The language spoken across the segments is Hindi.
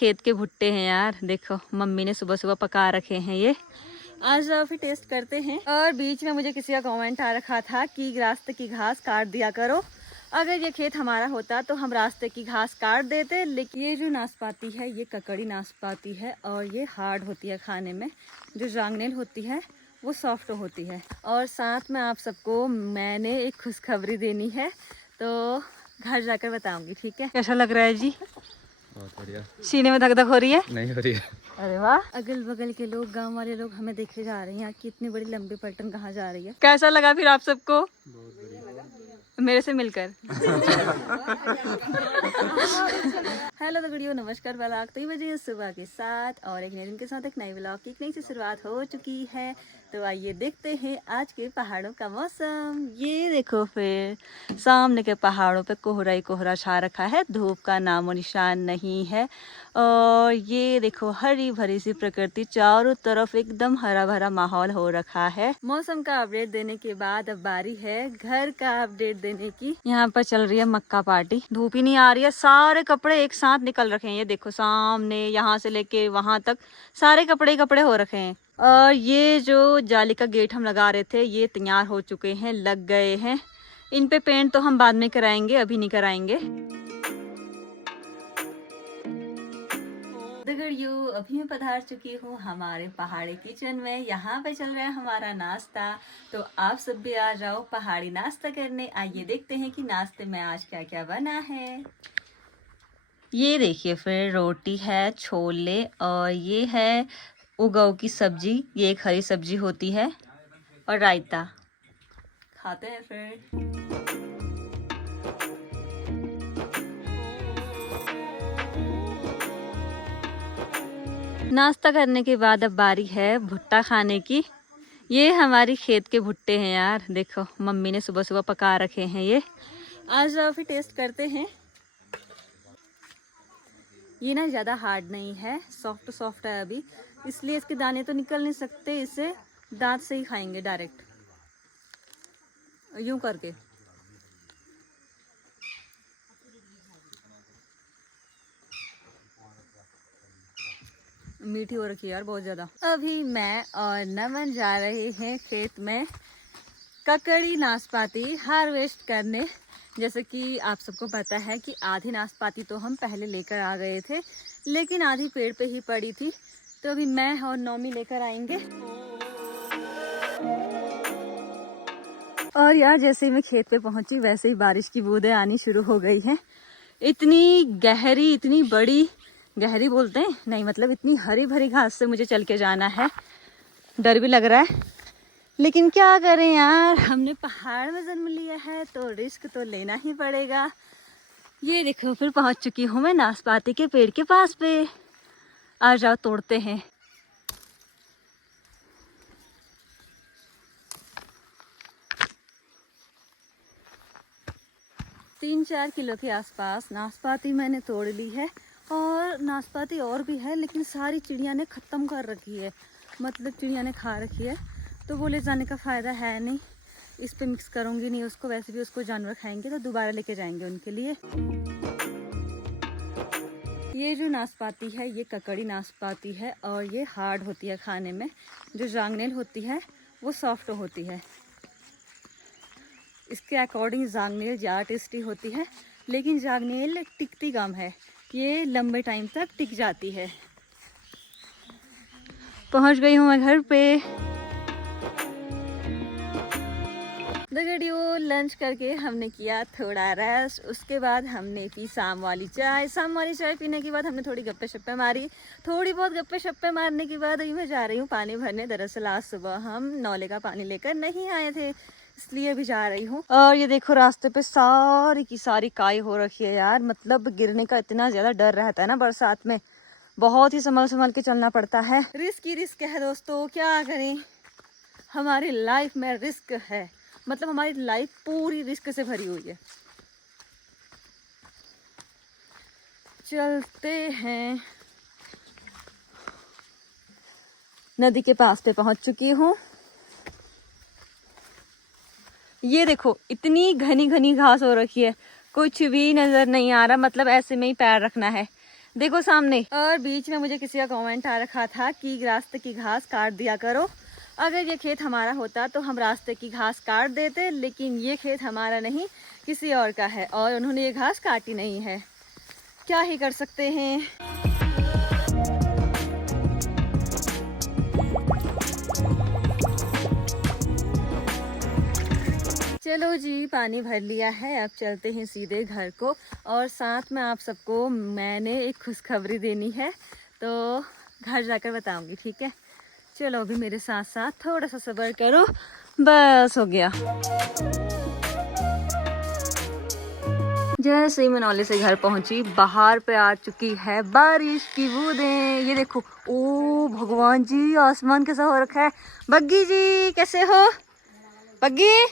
खेत के भुट्टे हैं यार, देखो मम्मी ने सुबह सुबह पका रखे हैं ये। आज फिर टेस्ट करते हैं। और बीच में मुझे किसी का कमेंट आ रखा था कि रास्ते की घास काट दिया करो। अगर ये खेत हमारा होता तो हम रास्ते की घास काट देते, लेकिन ये जो नाशपाती है ये ककड़ी नाशपाती है और ये हार्ड होती है खाने में। जो जांगनेल होती है वो सॉफ्ट होती है। और साथ में आप सबको मैंने एक खुशखबरी देनी है, तो घर जाकर बताऊंगी, ठीक है? कैसा लग रहा है जी? बहुत बढ़िया। सीने में धक धक हो रही है? नहीं हो रही है। अरे वाह। अगल बगल के लोग, गांव वाले लोग हमें देखे जा रहे हैं कि इतनी बड़ी लंबी पलटन कहाँ जा रही है। कैसा लगा फिर आप सबको मेरे से मिलकर? हेलो तो वीडियो, नमस्कार व्लॉग। तो ये बजे सुबह के साथ और एक नए दिन के साथ एक नई व्लॉग की एक नई सी शुरुआत हो चुकी है। तो आइए देखते हैं आज के पहाड़ों का मौसम। ये देखो फिर सामने के पहाड़ों पे कोहरा ही कोहरा छा रखा है, धूप का नामो निशान नहीं है। और ये देखो हरी भरी सी प्रकृति, चारों तरफ एकदम हरा भरा माहौल हो रखा है। मौसम का अपडेट देने के बाद अब बारी है घर का अपडेट देने की। यहाँ पर चल रही है मक्का पार्टी। धूप ही नहीं आ रही है, सारे कपड़े एक साथ निकल रखे हैं। ये देखो सामने, यहाँ से लेके वहां तक सारे कपड़े कपड़े हो रखे हैं। और ये जो जाली का गेट हम लगा रहे थे ये तैयार हो चुके हैं, लग गए हैं। इन पे पेंट तो हम बाद में कराएंगे, अभी नहीं कराएंगे। अभी मैं पधार चुकी हूँ हमारे पहाड़ी किचन में। यहाँ पे चल रहा है हमारा नाश्ता, तो आप सब भी आ जाओ पहाड़ी नाश्ता करने। आइए देखते हैं कि नाश्ते में आज क्या क्या बना है। ये देखिए फिर रोटी है, छोले, और ये है उगाऊ की सब्जी, ये एक हरी सब्जी होती है, और रायता। खाते हैं फिर। नाश्ता करने के बाद अब बारी है भुट्टा खाने की। ये हमारी खेत के भुट्टे हैं यार, देखो मम्मी ने सुबह सुबह पका रखे हैं ये। आज फिर टेस्ट करते हैं। ये ना ज़्यादा हार्ड नहीं है, सॉफ्ट सॉफ्ट है अभी, इसलिए इसके दाने तो निकल नहीं सकते। इसे दांत से ही खाएंगे डायरेक्ट, यूं करके। मीठी हो रखी है यार बहुत ज़्यादा। अभी मैं और नमन जा रहे हैं खेत में ककड़ी नाशपाती हार्वेस्ट करने। जैसे कि आप सबको पता है कि आधी नाशपाती तो हम पहले लेकर आ गए थे, लेकिन आधी पेड़ पे ही पड़ी थी, तो अभी मैं और नौमी लेकर आएंगे। और यार जैसे ही मैं खेत पे पहुंची वैसे ही बारिश की बूंदें आनी शुरू हो गई हैं। इतनी गहरी, इतनी बड़ी, गहरी बोलते हैं नहीं, मतलब इतनी हरी भरी घास से मुझे चल के जाना है। डर भी लग रहा है, लेकिन क्या करें यार, हमने पहाड़ में जन्म लिया है तो रिस्क तो लेना ही पड़ेगा। ये देखो फिर पहुंच चुकी हूँ मैं नाशपाती के पेड़ के पास पे। आ जाओ तोड़ते हैं। तीन 4 किलो के आसपास नाशपाती मैंने तोड़ ली है। और नाशपाती और भी है, लेकिन सारी चिड़िया ने ख़त्म कर रखी है, मतलब चिड़िया ने खा रखी है, तो वो ले जाने का फ़ायदा है नहीं। इस पे मिक्स करूँगी नहीं उसको, वैसे भी उसको जानवर खाएंगे तो दोबारा लेके जाएंगे उनके लिए। ये जो नाशपाती है ये ककड़ी नाशपाती है और ये हार्ड होती है खाने में। जो जांगनेल होती है वो सॉफ्ट होती है। इसके अकॉर्डिंग जांगनेल ज़्यादा टेस्टी होती है, लेकिन जांगनेल टिकती कम है, ये लंबे टाइम तक टिक जाती है। पहुंच गई हूँ मैं घर पे। दगड़ियों लंच करके हमने किया थोड़ा रेस्ट, उसके बाद हमने पी शाम वाली चाय। शाम वाली चाय पीने के बाद हमने थोड़ी गप्पे शप्पे मारी। थोड़ी बहुत गप्पे शप्पे मारने के बाद अभी मैं जा रही हूँ पानी भरने। दरअसल आज सुबह हम नौले का पानी लेकर नहीं आए थे, इसलिए भी जा रही हूँ। और ये देखो रास्ते पे सारी की सारी काई हो रखी है यार, मतलब गिरने का इतना ज़्यादा डर रहता है ना बरसात में, बहुत ही संभल संभल के चलना पड़ता है। रिस्क ही रिस्क है दोस्तों, क्या करें, हमारी लाइफ में रिस्क है, मतलब हमारी लाइफ पूरी रिस्क से भरी हुई है। चलते हैं। नदी के पास पे पहुंच चुकी हूँ। ये देखो इतनी घनी घनी घास हो रखी है, कुछ भी नजर नहीं आ रहा, मतलब ऐसे में ही पैर रखना है। देखो सामने। और बीच में मुझे किसी का कमेंट आ रखा था कि रास्ते की घास काट दिया करो। अगर ये खेत हमारा होता तो हम रास्ते की घास काट देते, लेकिन ये खेत हमारा नहीं, किसी और का है, और उन्होंने ये घास काटी नहीं है। क्या ही कर सकते हैं। चलो जी, पानी भर लिया है, अब चलते हैं सीधे घर को। और साथ में आप सबको मैंने एक खुशखबरी देनी है, तो घर जाकर बताऊंगी, ठीक है। चलो अभी मेरे साथ साथ थोड़ा सा सब्र करो, बस हो गया। जैसे ही मनौली से घर पहुंची, बाहर पे आ चुकी है बारिश की बूंदें। ये देखो, ओ भगवान जी, आसमान कैसा हो रखा है। बग्गी जी कैसे हो? बग्गी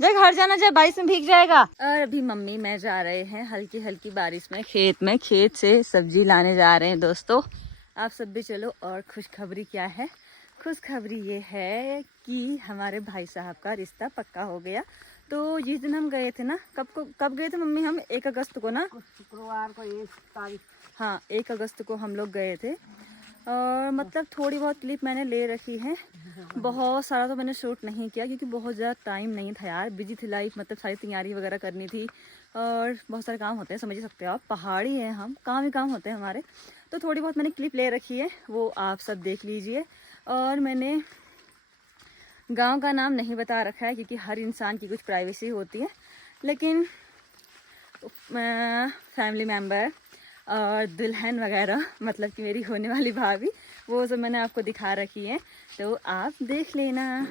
जब घर जाना, जब बारिश में भीग जाएगा। और अभी मम्मी मैं जा रहे हैं हल्की हल्की बारिश में खेत से सब्जी लाने जा रहे हैं दोस्तों। आप सब भी चलो। और खुशखबरी क्या है? खुशखबरी ये है कि हमारे भाई साहब का रिश्ता पक्का हो गया। तो जिस दिन हम गए थे ना, कब गए थे मम्मी? हम 1 अगस्त को ना, शुक्रवार को 1 तारीख। हाँ 1 अगस्त को हम लोग गए थे। और मतलब थोड़ी बहुत क्लिप मैंने ले रखी है, बहुत सारा तो मैंने शूट नहीं किया क्योंकि बहुत ज़्यादा टाइम नहीं था यार, बिजी थी लाइफ। मतलब सारी तैयारी वगैरह करनी थी और बहुत सारे काम होते हैं, समझ ही सकते हो आप, पहाड़ी हैं हम, काम ही काम होते हैं हमारे। तो थोड़ी बहुत मैंने क्लिप ले रखी है, वो आप सब देख लीजिए। और मैंने गांव का नाम नहीं बता रखा है क्योंकि हर इंसान की कुछ प्राइवेसी होती है, लेकिन फैमिली मेम्बर और दुल्हन वगैरह, मतलब कि मेरी होने वाली भाभी, वो सब मैंने आपको दिखा रखी है, तो आप देख लेना।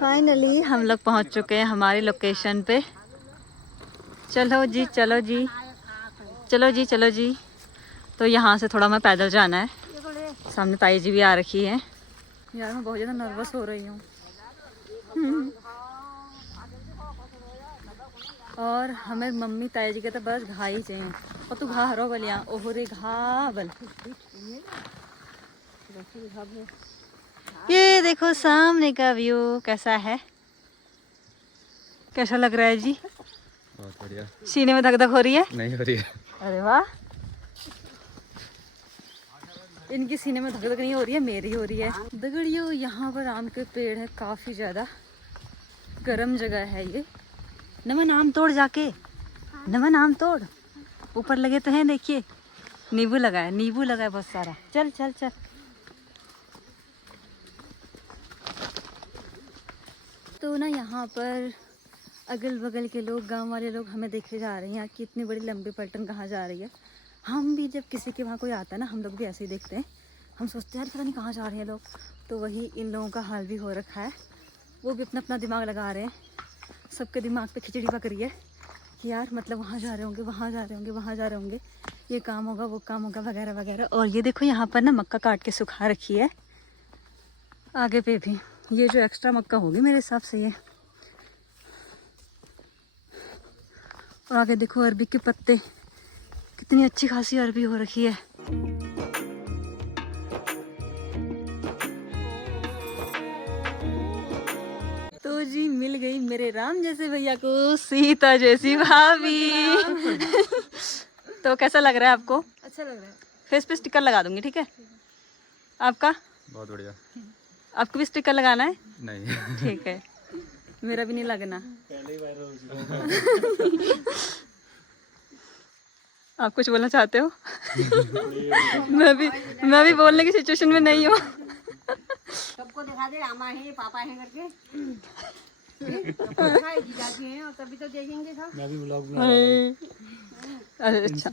फाइनली हम लोग पहुंच चुके हैं हमारी लोकेशन पे। चलो जी चलो जी चलो जी चलो जी। तो यहाँ से थोड़ा मैं पैदल जाना है। सामने ताई जी भी आ रखी है। यार मैं बहुत ज़्यादा नर्वस हो रही हूँ। और हमें मम्मी ताई जी के तो बस घाई चाहिए। और तू घा हरो बलिया ओहरे घा बल। ये देखो सामने का व्यू कैसा है, कैसा लग रहा है जी? बहुत बढ़िया। सीने में धक धक हो रही है? नहीं हो रही है। अरे वाह, इनकी सीने में धक धक नहीं हो रही है, मेरी हो रही है। दगड़ियों, यहाँ पर आम के पेड़ है, काफी ज्यादा गर्म जगह है ये। नमन आम तोड़ जाके, नमन आम तोड़। ऊपर लगे तो हैं, देखिए नींबू लगा है, नींबू लगा है बहुत सारा। चल चल चल। तो ना यहाँ पर अगल बगल के लोग, गांव वाले लोग हमें देखे जा रहे हैं कि इतनी बड़ी लंबी पलटन कहाँ जा रही है। हम भी जब किसी के वहाँ कोई आता है ना, हम लोग भी ऐसे ही देखते हैं। हम सोचते हैं यार पता नहीं कहाँ जा रहे हैं लोग। तो वही इन लोगों का हाल भी हो रखा है। वो भी अपना अपना दिमाग लगा रहे हैं। सबके दिमाग पे खिचड़ी पक रही है कि यार मतलब वहाँ जा रहे होंगे, वहाँ जा रहे होंगे, वहाँ जा रहे होंगे, ये काम होगा, वो काम होगा, वगैरह वगैरह। और ये देखो यहाँ पर ना मक्का काट के सुखा रखी है आगे पे भी। ये जो एक्स्ट्रा मक्का होगी मेरे हिसाब से ये। और आगे देखो अरबी के पत्ते, कितनी अच्छी खासी अरबी हो रखी है। तो जी मिल गई मेरे राम जैसे भैया को सीता जैसी भाभी। तो कैसा लग रहा है आपको? अच्छा लग रहा है। फेस पे स्टिकर लगा दूंगी, ठीक है? आपका? बहुत बढ़िया। आपको भी स्टिकर लगाना है? नहीं। ठीक है, मेरा भी नहीं लगना। आप कुछ बोलना चाहते हो? मैं भी बोलने की सिचुएशन में नहीं हूँ। सबको दिखा दे, मामा है पापा है करके। जीजाजी हैं और तभी तो देखेंगे सब। मैं भी व्लॉग बना रहा हूं। अच्छा,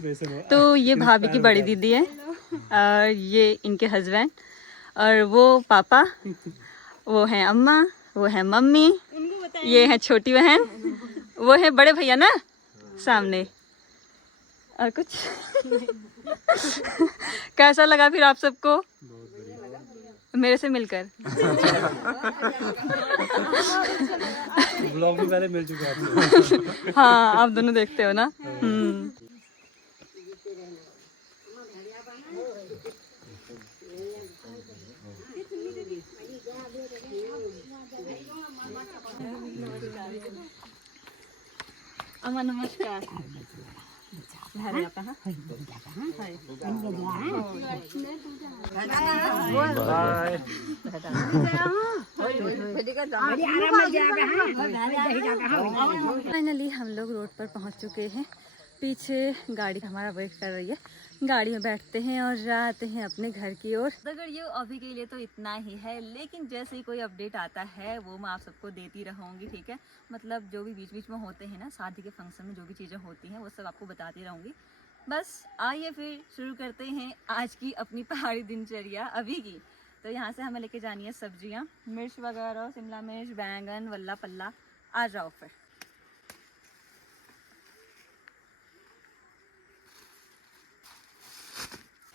तो ये भाभी की बड़ी दीदी है और ये इनके हस्बैंड, और वो पापा, वो हैं अम्मा, वो है मम्मी, ये है छोटी बहन, वो है बड़े भैया ना सामने। और कुछ कैसा लगा फिर आप सबको मेरे से मिलकर? ब्लॉग भी पहले मिल चुका है आपको। हाँ, आप दोनों देखते हो ना। अम्मा नमस्कार। भारे आपा, हाँ? हाय। फाइनली हम लोग रोड पर पहुंच चुके हैं। पीछे गाड़ी हमारा वेट कर रही है। गाड़ी में बैठते हैं और जाते हैं अपने घर की ओर। तो ये अभी के लिए तो इतना ही है, लेकिन जैसे ही कोई अपडेट आता है वो मैं आप सबको देती रहूँगी, ठीक है। मतलब जो भी बीच बीच में होते हैं ना, शादी के फंक्शन में जो भी चीज़ें होती हैं वो सब आपको बताती रहूँगी। बस आइए फिर शुरू करते हैं आज की अपनी पहाड़ी दिनचर्या अभी की। तो यहाँ से हमें लेके जानी है सब्जियाँ, मिर्च वगैरह, शिमला मिर्च, बैंगन, वल्ला पल्ला। आ जाओ फिर।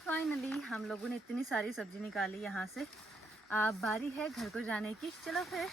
फाइनली हम लोगों ने इतनी सारी सब्जी निकाली यहाँ से। अब बारी है घर को जाने की। चलो फिर।